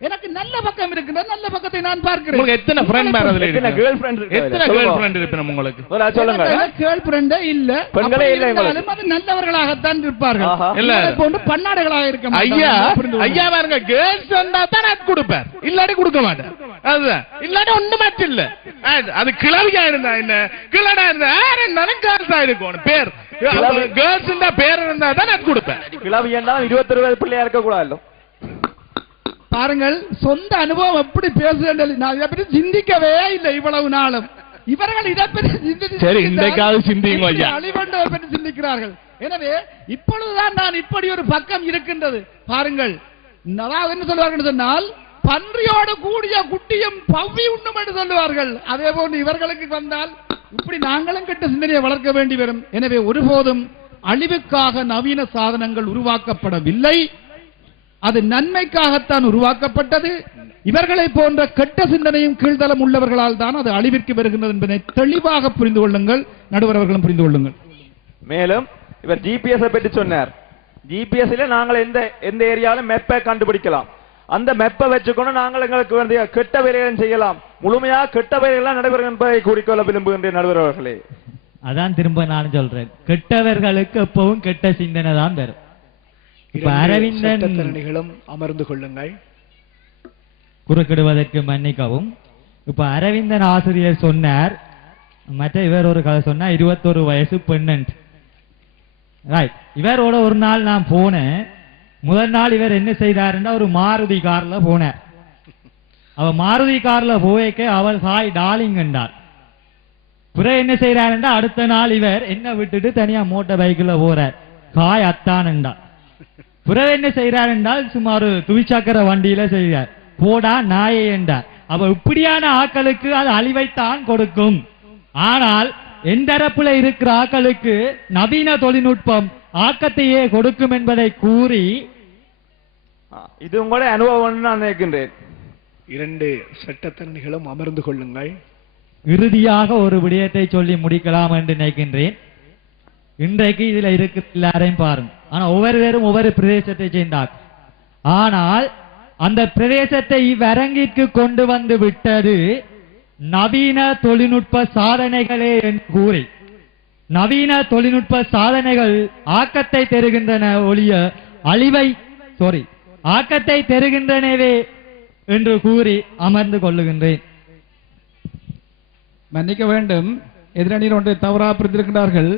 எனக்கு நல்ல பக்கம் இருக்கின்றது, நல்ல பக்கத்தை நான் பார்க்கிறேன். உங்களுக்கு எத்தனை ஃப்ரெண்ட் அதுல எத்தனை இருக்கு? கேர்ள் ஃப்ரெண்ட் இருக்கு? எத்தனை கேர்ள் ஃப்ரெண்ட் இருப்பீங்க உங்களுக்கு? சொல்லுங்க. கேர்ள் ஃப்ரெண்டே இல்ல, பெண்களே இல்ல. இருந்தாலும் அது நல்லவர்களாகத்தான் இருப்பார்கள். ஆஹா. இல்ல. உங்களை போன்று பன்னாடுகளாக இருக்க மாட்டார்கள். ஐயா புரிந்து கொள்ளுங்கள். ஐயா பாருங்க, கேர்ள்ஸ் வந்தா தான் நான் கொடுப்பேன், இல்லாட்டி கொடுக்க மாட்டேன். அதுதான், இல்லாட்டி ஒண்ணு மட்டும் இல்ல. அது கிளவியா இருந்தா என்ன, கிளடா இருந்தா இருந்தாலும் கேர்ள்ஸா இருக்கும் பேர். கேர்ள்ஸ் இருந்தா பேர் இருந்தா தான் நான் கொடுப்பேன். கிளவி என்றால் 21 பிள்ளையா இருக்க கூடாது. பாருங்கள், சொந்த அனுபவம் எப்படி பேசுகின்றது. நான் இதை பற்றி சிந்திக்கவே இல்லை இவ்வளவு நாளும். இவர்கள் இதை பற்றி சரி, இன்றைக்காவது சிந்திங்க ஐயா. அழிவண்டதை பற்றி சிந்திக்கிறார்கள். எனவே இப்பொழுதுதான் நான் இப்படி ஒரு பக்கம் இருக்கின்றது. பாருங்கள், அதாவது என்ன சொல்வார்கள் சொன்னால், பன்றியோடு கூடிய குட்டியும் பவ்வி உண்ணும் என்று சொல்லுவார்கள். அதே போன்று இவர்களுக்கு வந்தால் இப்படி நாங்களும் கெட்ட சிந்தனையை வளர்க்க வேண்டி வரும். எனவே ஒருபோதும் அழிவுக்காக நவீன சாதனங்கள் உருவாக்கப்படவில்லை, அது நன்மைக்காகத்தான் உருவாக்கப்பட்டது. இவர்களை போன்ற கெட்ட சிந்தனையும் கீழ்தளம் உள்ளவர்களால் தான் அது அழிவிற்கு வருகின்றது என்பதை தெளிவாக புரிந்து கொள்ளுங்கள். நடுவர் அவர்களும் புரிந்து கொள்ளுங்கள். மேலும் இவர் ஜிபிஎஸ் பற்றி சொன்னார். ஜிபிஎஸ்ல நாங்கள் எந்த ஏரியாவிலும் மெப்பை கண்டுபிடிக்கலாம். அந்த மெப்பை வச்சுக்கொண்டு நாங்கள் எங்களுக்கு வேண்டிய கெட்ட வேலைகளை செய்யலாம். முழுமையாக கெட்ட வேலைகள் நடைபெறும் என்பதை கூறிக்கொள்ள விரும்புகின்ற நடுவர் அவர்களே. அதான் திரும்ப நான் சொல்றேன், கெட்டவர்களுக்கு எப்பவும் கெட்ட சிந்தனை தான் வரும். இப்ப அரவிந்தன் சட்டத்தரணிகளும் அமர்ந்து கொள்ளுங்கள். குறுக்கிடுவதற்கு மன்னிக்கவும். இப்ப அரவிந்தன் ஆசிரியர் சொன்னார், மற்ற இவர் ஒரு கதை சொன்னார், 21 வயசு பெண்ணு. ரைட். இவரோட ஒரு நாள் நான் போனேன். முதல் நாள் இவர் என்ன செய்தாருன்னா, ஒரு மாருதி கார்ல போனார். அவ மாருதி கார்ல போய்க்க அவள் ஹாய் டார்லிங் என்றார். பிறகு என்ன செய்யறாருன்னா, அடுத்த நாள் இவர் என்ன விட்டுட்டு தனியா மோட்டார் பைக்கில் போறார், ஹாய் அத்தான் என்றார். பிறகு என்ன செய்யறார் என்றால், சும்மா ஒரு துவிச்சக்கர வண்டியில செய்கிறார், போடா நாயே என்றார். அப்ப இப்படியான ஆக்களுக்கு அது அழிவைத்தான் கொடுக்கும். ஆனால் எந்தரப்புல இருக்கிற ஆக்களுக்கு நவீன தொழில்நுட்பம் ஆக்கத்தையே கொடுக்கும் என்பதை கூறி, இது உங்களுடைய அனுபவம் நான் நினைக்கின்றேன். 2 சட்டத்தரணிகளும் அமர்ந்து கொள்ளுங்கள். இறுதியாக ஒரு விடயத்தை சொல்லி முடிக்கலாம் என்று நினைக்கின்றேன். இன்றைக்கு இதுல இருக்கு எல்லாரையும் பாருங்க. ஆனா ஒவ்வொருவரும் ஒவ்வொரு பிரதேசத்தை சேர்ந்தார். ஆனால் அந்த பிரதேசத்தை இவ்வரங்கிற்கு கொண்டு வந்து விட்டது நவீன தொழில்நுட்ப சாதனைகளே என்று கூறி, நவீன தொழில்நுட்ப சாதனைகள் ஆக்கத்தை தருகின்றன ஒழிய அழிவை ஆக்கத்தை தருகின்றனவே என்று கூறி அமர்ந்து கொள்ளுகின்றேன். மன்னிக்க வேண்டும், எதிரணியில் ஒன்றை தவறாக புரிந்திருக்கிறார்கள்.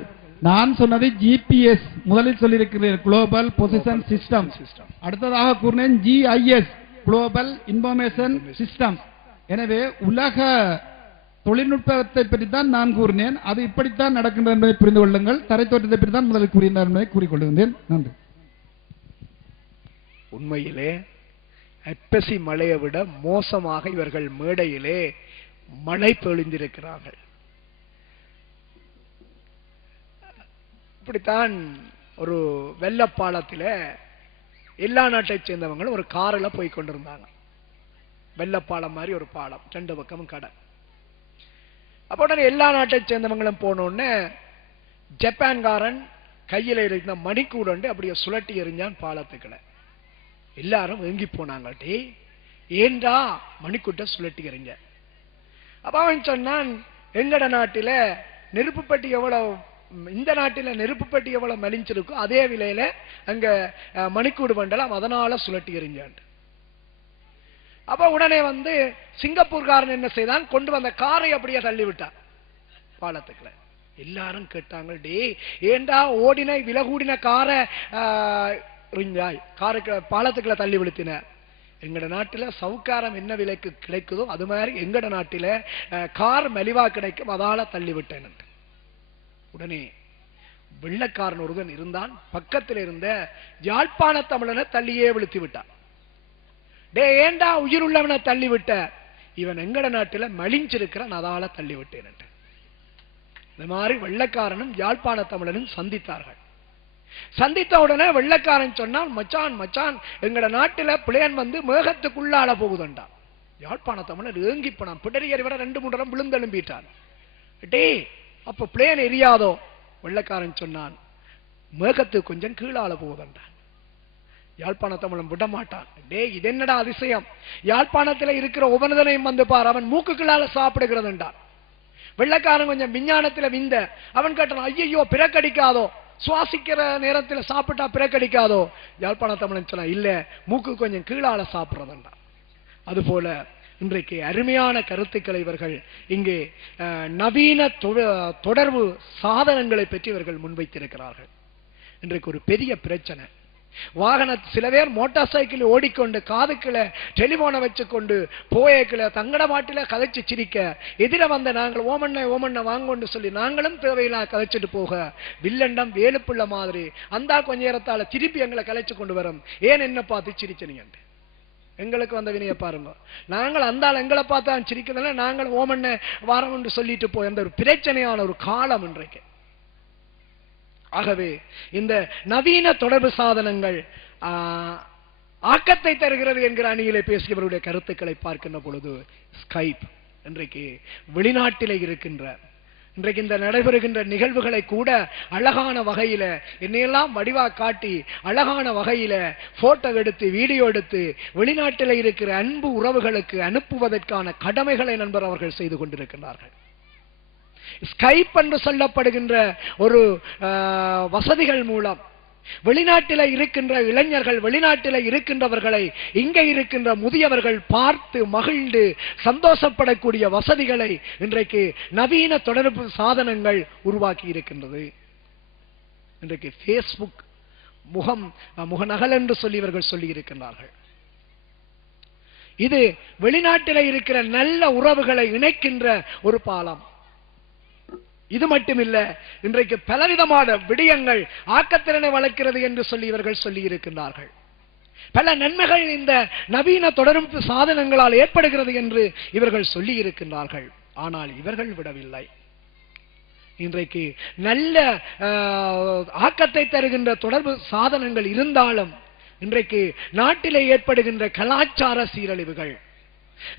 நான் சொன்னது ஜிபிஎஸ், முதலில் சொல்லியிருக்கிறேன் குளோபல் பொசிஷன் சிஸ்டம். அடுத்ததாக கூறினேன் ஜிஐஎஸ், குளோபல் இன்ஃபர்மேஷன் சிஸ்டம். எனவே உலக தொழில்நுட்பத்தை பற்றி தான் நான் கூறினேன். அது இப்படித்தான் நடக்கின்றது என்பதை புரிந்து கொள்ளுங்கள். தரைத்தோற்றத்தை பற்றி தான் முதலில் கூறினார் என்பதை கூறிக்கொள்கின்றேன். நன்றி. உண்மையிலே ஐப்பசி மழையை விட மோசமாக இவர்கள் மேடையிலே மழை பொழிந்திருக்கிறார்கள். இப்படித்தான் ஒரு வெள்ளப்பாலத்தில எல்லா நாட்டை சேர்ந்தவங்களும் ஒரு காரில் போய் கொண்டிருந்தாங்க. வெள்ளப்பாலம் மாதிரி ஒரு பாலம், 2 பக்கமும் கடல். அப்போ உடனே எல்லா நாட்டை சேர்ந்தவங்களும் போனோடனே ஜப்பான்காரன் கையில இருந்த மணிக்கூடண்டு அப்படியே சுழட்டி எறிஞ்சான் பாலத்துக்களை. எல்லாரும் ஏங்கி போனாங்க. ஏண்டா மணிக்கூட்ட சுழட்டி எறிஞ்ச? அப்ப அவன் சொன்னான், எங்கட நாட்டில நெருப்பு பெட்டி எவ்வளவு, இந்த நாட்டில நெருப்பு பெட்டி எவ்வளவு மலிஞ்சிருக்கோ அதே விலையில அங்க மணிக்கூடு பண்ணலாம், அதனால சுழட்டி எறிஞ்சான். அப்ப உடனே வந்து சிங்கப்பூர்காரன் என்ன செய்தான், கொண்டு வந்த காரை அப்படியே தள்ளி விட்டான் பாலத்துக்குள்ள. எல்லாரும் கேட்டாங்க, டே ஏண்டா ஓடின விலை கூடின காரை காருக்கு பாலத்துக்குள்ள தள்ளி விழுத்தின? எங்கட நாட்டில சவுக்காரம் என்ன விலைக்கு கிடைக்குதோ அது மாதிரி எங்கட நாட்டில கார் மலிவா கிடைக்கும், அதால தள்ளி விட்டேன். உடனே வெள்ளக்காரன் ஒருவன் இருந்தான், பக்கத்தில் இருந்த யாழ்ப்பாண தமிழனை தள்ளியே விழுத்தி விட்டான். டே ஏண்டா உயிர் உள்ளவனை தள்ளி விட்ட? இவன் எங்கட நாட்டில மலிஞ்சிருக்கிறான், அதால தள்ளி விட்டேன். இந்த மாதிரி வெள்ளக்காரனும் யாழ்ப்பாண தமிழனும் சந்தித்தார்கள். சந்தித்த உடனே வெள்ளக்காரன் சொன்னான், மச்சான் மச்சான் எங்கட நாட்டில பிளேன் வந்து மேகத்துக்குள்ளால போகுதுண்டா. யாழ்ப்பாண தமிழன் ஏங்கி போனான், பிடரி அறிவர 2-3 இடம் விழுந்தெழும்பிட்டான். டே அப்ப பிளேன் எரியாதோ? வெள்ளக்காரன் சொன்னான், மேகத்துக்கு கொஞ்சம் கீழால போகுதுண்டான். யாழ்ப்பாண தமிழன் விட மாட்டான். டே இது என்னடா அதிசயம், யாழ்ப்பாணத்தில் இருக்கிற ஒவ்வொருதனையும் வந்து பார், அவன் மூக்குகளால சாப்பிடுகிறது என்றான். வெள்ளக்காரன் கொஞ்சம் விஞ்ஞானத்துல விந்த, அவன் கேட்டான் ஐயோ பிறக்கடிக்காதோ, சுவாசிக்கிற நேரத்தில் சாப்பிட்டா பிறக்கடிக்காதோ. யாழ்ப்பாண தமிழன் சொன்னா இல்ல, மூக்கு கொஞ்சம் கீழால சாப்பிடுறதுண்டா. அதுபோல இன்றைக்கு அருமையான கருத்துக்களை இவர்கள் இங்கே நவீன தொடர்பு சாதனங்களை பற்றி இவர்கள் முன்வைத்திருக்கிறார்கள். இன்றைக்கு ஒரு பெரிய பிரச்சனை, சில பேர் மோட்டார் சைக்கிள் ஓடிக்கொண்டு காதுக்குள்ள டெலிபோனை வச்சுக்கொண்டு போயக்குள்ள தங்கட மாட்டில கதைச்சு சிரிக்க, எதிர வந்த நாங்கள் ஓமண்ண வாங்கொண்டு சொல்லி நாங்களும் தேவையில்லா கதைச்சிட்டு போக, வில்லண்டம் வேலுப்புள்ள மாதிரி அந்த கொஞ்ச நேரத்தால திருப்பி எங்களை கலைச்சு கொண்டு வரும். ஏன் என்ன பார்த்து சிரிச்சனீங்க, எங்களுக்கு வந்த வினைய பாருங்க, நாங்கள் அந்த எங்களை பார்த்தா சிரிக்கிறதுல நாங்கள் ஓமண்ண வாரம் என்று சொல்லிட்டு போய் அந்த ஒரு பிரச்சனையான ஒரு காலம் இன்றைக்கு. ஆகவே இந்த நவீன தொடர்பு சாதனங்கள் ஆக்கத்தை தருகிறது என்கிற அணியிலே பேசியவருடைய கருத்துக்களை பார்க்கின்ற பொழுது, ஸ்கைப் இன்றைக்கு வெளிநாட்டிலே இருக்கின்ற, இன்றைக்கு இந்த நடைபெறுகின்ற நிகழ்வுகளை கூட அழகான வகையில என்னையெல்லாம் வடிவா காட்டி அழகான வகையில போட்டோ எடுத்து வீடியோ எடுத்து வெளிநாட்டில் இருக்கிற அன்பு உறவுகளுக்கு அனுப்புவதற்கான கடமைகளை நண்பர் அவர்கள் செய்து கொண்டிருக்கிறார்கள். ஸ்கைப் என்று சொல்லப்படுகின்ற ஒரு வசதிகள் மூலம் வெளிநாட்டில் இருக்கின்ற இளைஞர்கள், வெளிநாட்டில் இருக்கின்றவர்களை இங்கே இருக்கின்ற முதியவர்கள் பார்த்து மகிழ்ந்து சந்தோஷப்படக்கூடிய வசதிகளை இன்றைக்கு நவீன தொடர்பு சாதனங்கள் உருவாக்கி இருக்கின்றது. இன்றைக்கு பேஸ்புக் முகநகல் என்று சொல்லி இவர்கள் சொல்லி இருக்கின்றார்கள். இது வெளிநாட்டில் இருக்கிற நல்ல உறவுகளை இணைக்கின்ற ஒரு பாலம். இது மட்டுமில்ல, இன்றைக்கு பலவிதமான விடயங்கள் ஆக்கத்திறனை வளர்க்கிறது என்று சொல்லி இவர்கள் சொல்லி இருக்கின்றார்கள். பல நன்மைகள் இந்த நவீன தொடர்பு சாதனங்களால் ஏற்படுகிறது என்று இவர்கள் சொல்லி இருக்கின்றார்கள். ஆனால் இவர்கள் விடவில்லை. இன்றைக்கு நல்ல ஆக்கத்தை தருகின்ற தொடர்பு சாதனங்கள் இருந்தாலும் இன்றைக்கு நாட்டிலே ஏற்படுகின்ற கலாச்சார சீரழிவுகள்,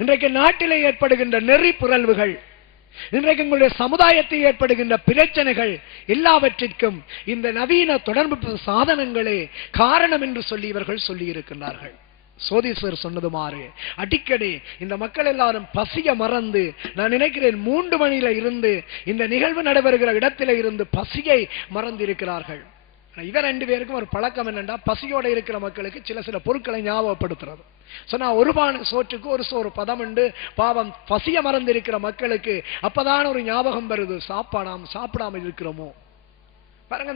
இன்றைக்கு நாட்டிலே ஏற்படுகின்ற நெறி புரள்வுகள், இன்றைக்கு உங்களுடைய சமுதாயத்தில் ஏற்படுகின்ற பிரச்சனைகள் எல்லாவற்றிற்கும் இந்த நவீன தொடர்பு சாதனங்களே காரணம் என்று சொல்லி இவர்கள் சொல்லி இருக்கின்றார்கள். சோதீஸ்வர் சொன்னதுமாறு அடிக்கடி இந்த மக்கள் எல்லாரும் பசிய மறந்து, நான் நினைக்கிறேன் 3 மணியில இருந்து இந்த நிகழ்வு நடைபெறுகிற இடத்தில இருந்து பசியை மறந்து இருக்கிறார்கள். இவர் 2 பேருக்கும் ஒரு பழக்கம் என்னன்னா, பசியோட இருக்கிற மக்களுக்கு சில பொருட்களை ஞாபகப்படுத்துறது. சொன்னா ஒரு பானை சோற்றுக்கு ஒரு சோறு பதம் உண்டு. பாவம் பசிய மறந்து இருக்கிற மக்களுக்கு அப்பதான் ஒரு ஞாபகம் வருது, சாப்பாடாம் சாப்பிடாம இருக்கிறோமோ பாருங்க.